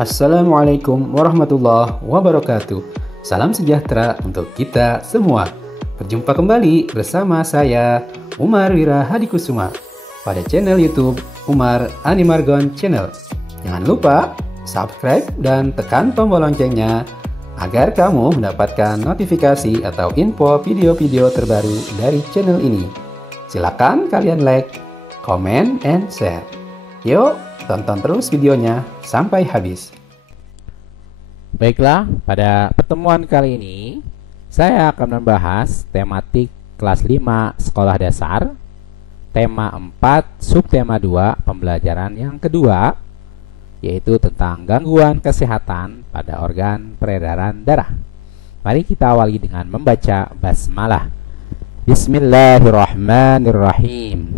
Assalamualaikum warahmatullahi wabarakatuh. Salam sejahtera untuk kita semua. Berjumpa kembali bersama saya, Umar Wira Hadikusuma, pada channel YouTube Umar Animargon Channel. Jangan lupa subscribe dan tekan tombol loncengnya agar kamu mendapatkan notifikasi atau info video-video terbaru dari channel ini. Silakan kalian like, comment, and share. Yuk, tonton terus videonya sampai habis. Baiklah, pada pertemuan kali ini saya akan membahas tematik kelas 5 sekolah dasar, tema 4, subtema 2, pembelajaran yang kedua, yaitu tentang gangguan kesehatan pada organ peredaran darah. Mari kita awali dengan membaca basmalah. Bismillahirrahmanirrahim.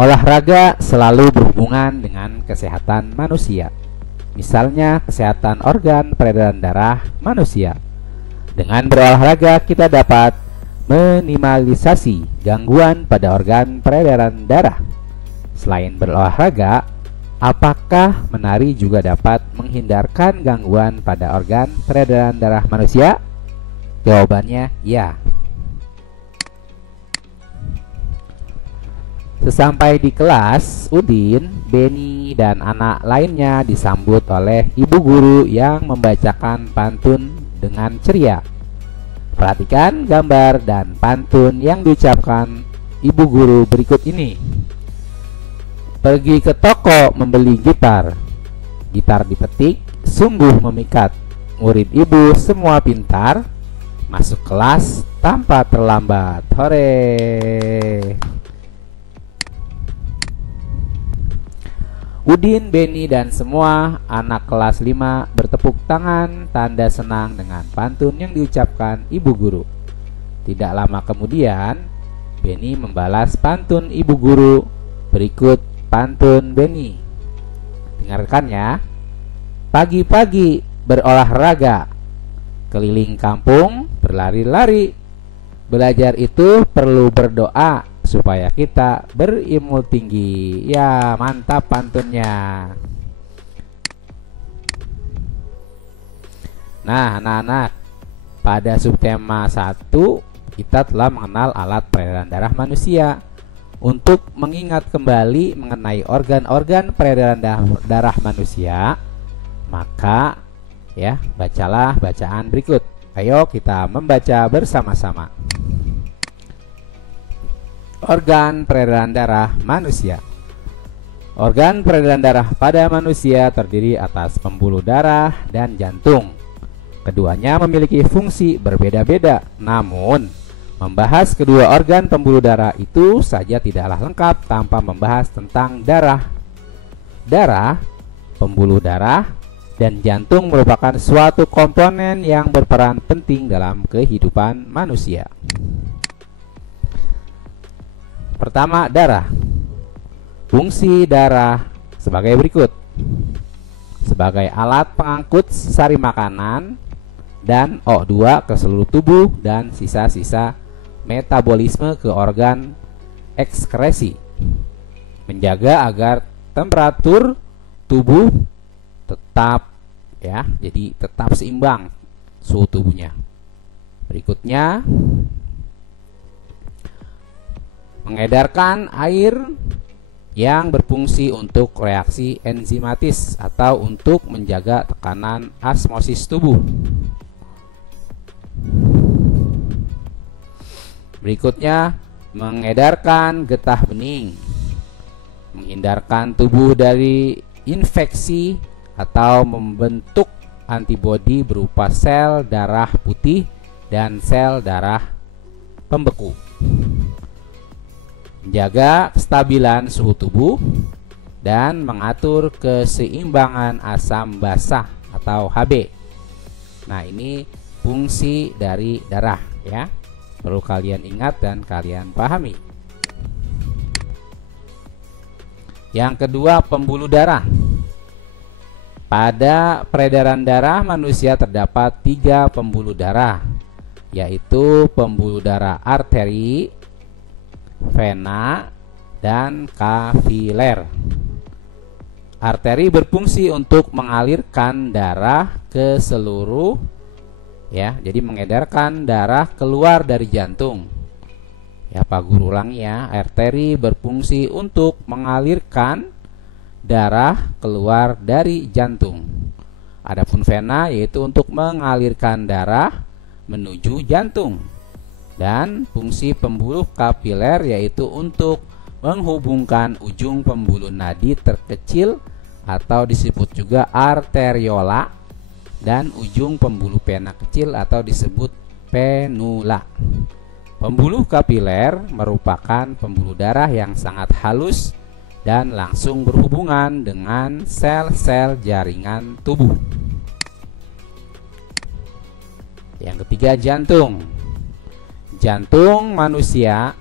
Olahraga selalu berhubungan dengan kesehatan manusia. Misalnya kesehatan organ peredaran darah manusia. Dengan berolahraga kita dapat minimalisasi gangguan pada organ peredaran darah. Selain berolahraga, apakah menari juga dapat menghindarkan gangguan pada organ peredaran darah manusia? Jawabannya ya. Sesampai di kelas, Udin, Beni, dan anak lainnya disambut oleh ibu guru yang membacakan pantun dengan ceria. Perhatikan gambar dan pantun yang diucapkan ibu guru berikut ini. Pergi ke toko membeli gitar. Gitar dipetik, sungguh memikat. Murid ibu semua pintar. Masuk kelas tanpa terlambat. Hore! Udin, Beni, dan semua anak kelas 5 bertepuk tangan tanda senang dengan pantun yang diucapkan ibu guru. Tidak lama kemudian, Beni membalas pantun ibu guru. Berikut pantun Beni. Dengarkan ya. Pagi-pagi berolahraga, keliling kampung berlari-lari. Belajar itu perlu berdoa supaya kita berilmu tinggi. Ya, mantap pantunnya. Nah, anak-anak, pada subtema 1 kita telah mengenal alat peredaran darah manusia. Untuk mengingat kembali mengenai organ-organ peredaran darah manusia, maka ya, bacalah bacaan berikut. Ayo kita membaca bersama-sama. Organ peredaran darah manusia. Organ peredaran darah pada manusia terdiri atas pembuluh darah dan jantung. Keduanya memiliki fungsi berbeda-beda. Namun, membahas kedua organ pembuluh darah itu saja tidaklah lengkap tanpa membahas tentang darah. Darah, pembuluh darah, dan jantung merupakan suatu komponen yang berperan penting dalam kehidupan manusia. Pertama, darah. Fungsi darah sebagai berikut. Sebagai alat pengangkut sari makanan dan O2 ke seluruh tubuh dan sisa-sisa metabolisme ke organ ekskresi. Menjaga agar temperatur tubuh tetap jadi tetap seimbang suhu tubuhnya. Berikutnya, mengedarkan air yang berfungsi untuk reaksi enzimatis atau untuk menjaga tekanan osmosis tubuh. Berikutnya, mengedarkan getah bening, menghindarkan tubuh dari infeksi atau membentuk antibodi berupa sel darah putih dan sel darah pembeku. Menjaga kestabilan suhu tubuh dan mengatur keseimbangan asam basa atau Hb. Nah, ini fungsi dari darah ya. Perlu kalian ingat dan kalian pahami. Yang kedua, pembuluh darah. Pada peredaran darah manusia terdapat 3 pembuluh darah, yaitu pembuluh darah arteri, vena, dan kapiler. Arteri berfungsi untuk mengalirkan darah ke seluruh, ya, jadi mengedarkan darah keluar dari jantung. Ya, Pak Guru ulangi ya, arteri berfungsi untuk mengalirkan darah keluar dari jantung. Adapun vena yaitu untuk mengalirkan darah menuju jantung. Dan fungsi pembuluh kapiler yaitu untuk menghubungkan ujung pembuluh nadi terkecil atau disebut juga arteriola dan ujung pembuluh vena kecil atau disebut penula. Pembuluh kapiler merupakan pembuluh darah yang sangat halus dan langsung berhubungan dengan sel-sel jaringan tubuh. Yang ketiga, jantung. Jantung manusia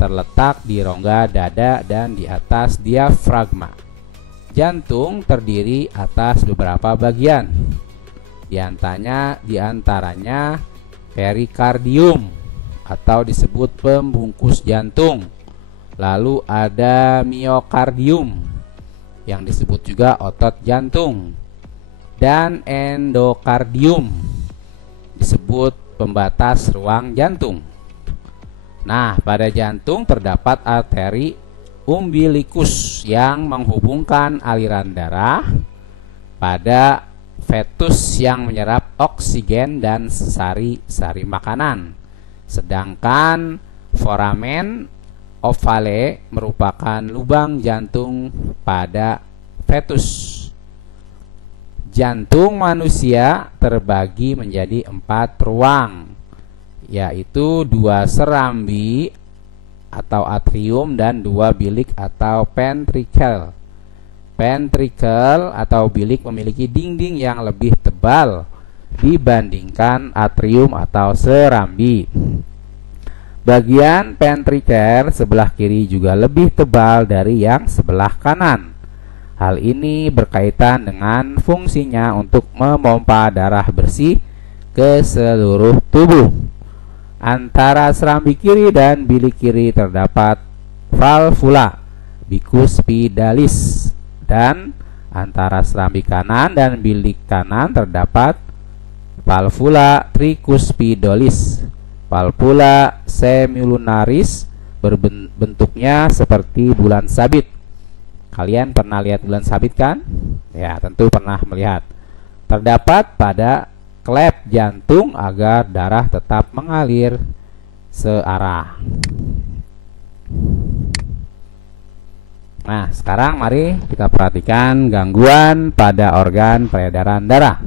terletak di rongga dada dan di atas diafragma. Jantung terdiri atas beberapa bagian. Di antaranya perikardium atau disebut pembungkus jantung. Lalu ada miokardium yang disebut juga otot jantung, dan endokardium disebut pembatas ruang jantung. Nah, pada jantung terdapat arteri umbilikus yang menghubungkan aliran darah pada fetus yang menyerap oksigen dan sari-sari makanan. Sedangkan foramen ovale merupakan lubang jantung pada fetus. Jantung manusia terbagi menjadi 4 ruang, yaitu 2 serambi atau atrium dan 2 bilik atau ventricle. Ventricle atau bilik memiliki dinding yang lebih tebal dibandingkan atrium atau serambi. Bagian ventricle sebelah kiri juga lebih tebal dari yang sebelah kanan. Hal ini berkaitan dengan fungsinya untuk memompa darah bersih ke seluruh tubuh. Antara serambi kiri dan bilik kiri terdapat valvula bicuspidalis, dan antara serambi kanan dan bilik kanan terdapat valvula tricuspidolis. Valvula semilunaris berbentuknya seperti bulan sabit. Kalian pernah lihat bulan sabit kan? Ya, tentu pernah melihat. Terdapat pada klep jantung agar darah tetap mengalir searah. Nah, sekarang mari kita perhatikan gangguan pada organ peredaran darah.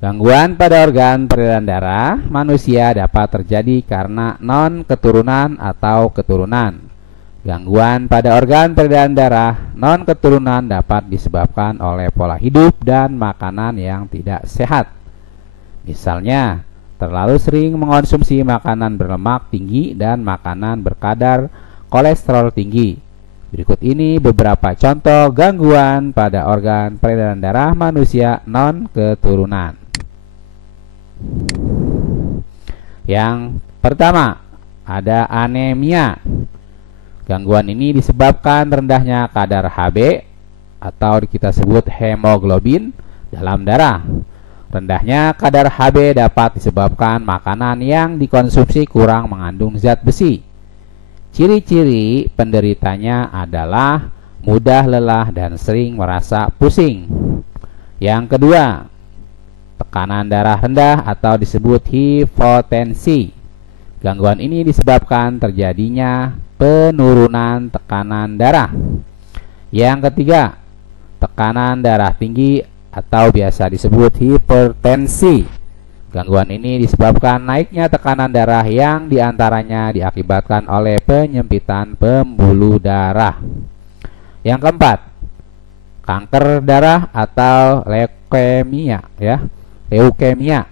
Gangguan pada organ peredaran darah manusia dapat terjadi karena non-keturunan atau keturunan. Gangguan pada organ peredaran darah non-keturunan dapat disebabkan oleh pola hidup dan makanan yang tidak sehat. Misalnya, terlalu sering mengonsumsi makanan berlemak tinggi dan makanan berkadar kolesterol tinggi. Berikut ini beberapa contoh gangguan pada organ peredaran darah manusia non-keturunan. Yang pertama, ada anemia. Gangguan ini disebabkan rendahnya kadar Hb atau kita sebut hemoglobin dalam darah. Rendahnya kadar Hb dapat disebabkan makanan yang dikonsumsi kurang mengandung zat besi. Ciri-ciri penderitanya adalah mudah lelah dan sering merasa pusing. Yang kedua, tekanan darah rendah atau disebut hipotensi. Gangguan ini disebabkan terjadinya penurunan tekanan darah. Yang ketiga, tekanan darah tinggi atau biasa disebut hipertensi. Gangguan ini disebabkan naiknya tekanan darah yang diantaranya diakibatkan oleh penyempitan pembuluh darah. Yang keempat, kanker darah atau leukemia, leukemia.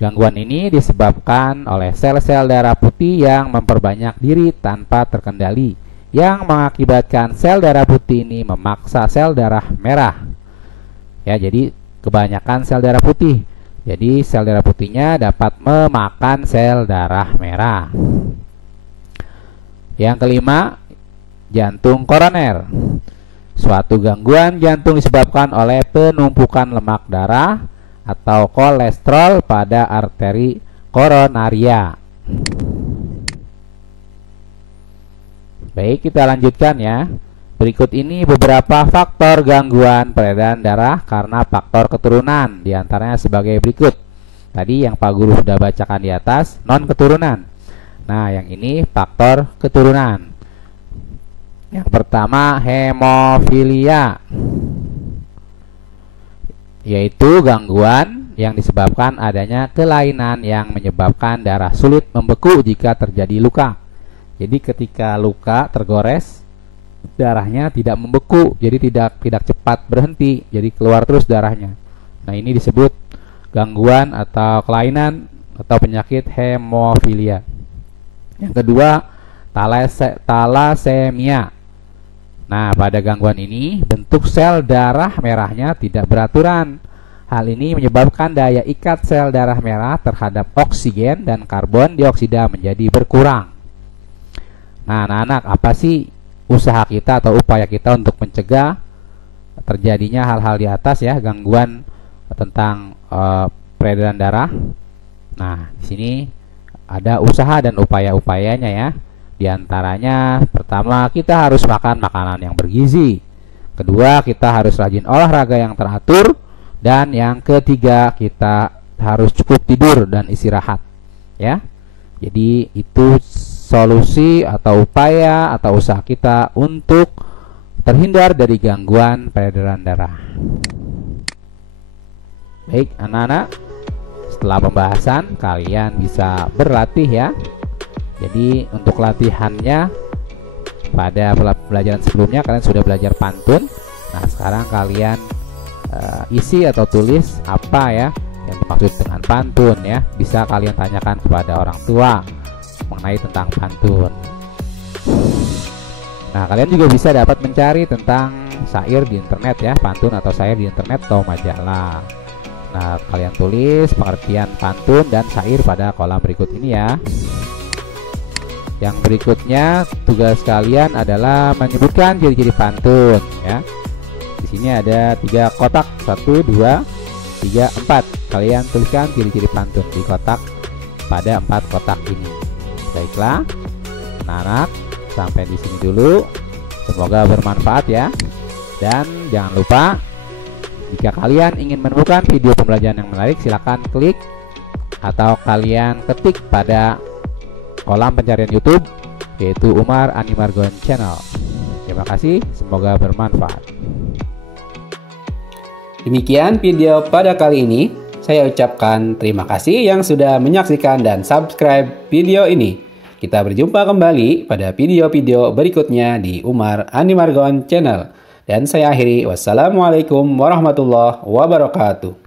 Gangguan ini disebabkan oleh sel-sel darah putih yang memperbanyak diri tanpa terkendali, yang mengakibatkan sel darah putih ini memaksa sel darah merah. Ya, jadi kebanyakan sel darah putih. Jadi sel darah putihnya dapat memakan sel darah merah. Yang kelima, jantung koroner. Suatu gangguan jantung disebabkan oleh penumpukan lemak darah atau kolesterol pada arteri koronaria. Baik, kita lanjutkan ya. Berikut ini beberapa faktor gangguan peredaran darah karena faktor keturunan. Di antaranya sebagai berikut. Tadi yang Pak Guru sudah bacakan di atas, non keturunan. Nah, yang ini faktor keturunan. Yang pertama, hemofilia, yaitu gangguan yang disebabkan adanya kelainan yang menyebabkan darah sulit membeku jika terjadi luka. Jadi ketika luka tergores, darahnya tidak membeku, jadi tidak cepat berhenti, jadi keluar terus darahnya. Nah, ini disebut gangguan atau kelainan atau penyakit hemofilia. Yang kedua, talasemia. Nah, pada gangguan ini bentuk sel darah merahnya tidak beraturan. Hal ini menyebabkan daya ikat sel darah merah terhadap oksigen dan karbon dioksida menjadi berkurang. Nah, anak-anak, apa sih usaha kita atau upaya kita untuk mencegah terjadinya hal-hal di atas ya, gangguan tentang peredaran darah? Nah, di sini ada usaha dan upaya-upayanya ya. Di antaranya, pertama, kita harus makan makanan yang bergizi. Kedua, kita harus rajin olahraga yang teratur. Dan yang ketiga, kita harus cukup tidur dan istirahat ya. Jadi itu solusi atau upaya atau usaha kita untuk terhindar dari gangguan peredaran darah. Baik anak-anak, setelah pembahasan kalian bisa berlatih ya. Jadi untuk latihannya, pada pelajaran sebelumnya kalian sudah belajar pantun. Nah, sekarang kalian isi atau tulis apa ya yang dimaksud dengan pantun ya. Bisa kalian tanyakan kepada orang tua mengenai tentang pantun. Nah, kalian juga bisa dapat mencari tentang syair di internet ya, pantun atau syair di internet atau majalah. Nah, kalian tulis pengertian pantun dan syair pada kolom berikut ini ya. Yang berikutnya, tugas kalian adalah menyebutkan ciri-ciri pantun ya. Di sini ada 3 kotak, 1, 2, 3, 4. Kalian tuliskan ciri-ciri pantun di kotak pada 4 kotak ini. Baiklah, anak-anak, sampai di sini dulu. Semoga bermanfaat ya. Dan jangan lupa, jika kalian ingin menemukan video pembelajaran yang menarik, silakan klik atau kalian ketik pada kolom pencarian YouTube, yaitu Umar Animargon Channel. Terima kasih, semoga bermanfaat. Demikian video pada kali ini. Saya ucapkan terima kasih yang sudah menyaksikan dan subscribe video ini. Kita berjumpa kembali pada video-video berikutnya di Umar Animargon Channel. Dan saya akhiri, wassalamualaikum warahmatullahi wabarakatuh.